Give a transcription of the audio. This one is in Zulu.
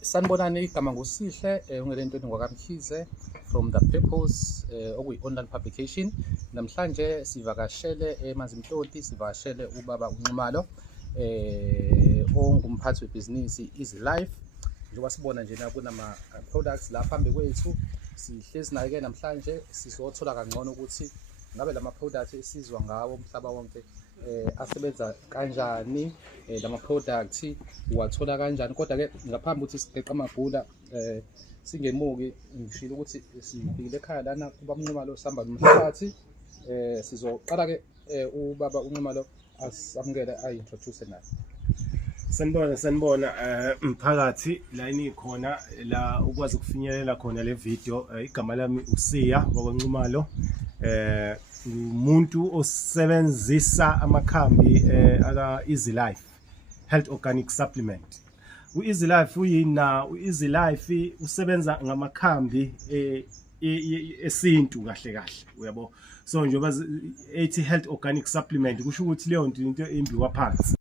Sanibonani, igama nguSihle ungelentweni ngwakamkhize from The Purpose okuyi-online publication. Namhlanje sivakashele eMazimhloti, sivakashele ubaba uNxumalo ongumphathi webhizinisi Easy Life. Njengoba sibona nje kunama products la phambi kwethu, sihlezi naye-ke namhlanje sizothola kangcono ukuthi ngabe lama products esizwa ngawo umhlaba wonke asebenza kanjani, lama products uwathola kanjani. Kodwa-ke ngaphambi ukuthi sigeqe amagula singemuki, ngishilo ukuthi sifikile ekhaya lana kuba uNxumalo sihamba nomhlabathi. Sizoqala-ke ubaba uNxumalo asamukele ayi-introduce naye. Sanibona mphakathi la inikhona la ukwazi ukufinyelela khona le video. Igama lami uSiya wakwaNxumalo, umuntu osebenzisa amakhambi aka Easy Life Health Organic Supplement. U-Easy Life uyina, u-Easy Life usebenza ngamakhambi esintu kahle uyabo. So njengoba ethi Health Organic Supplement kusho ukuthi leyo into imbiwa phansi.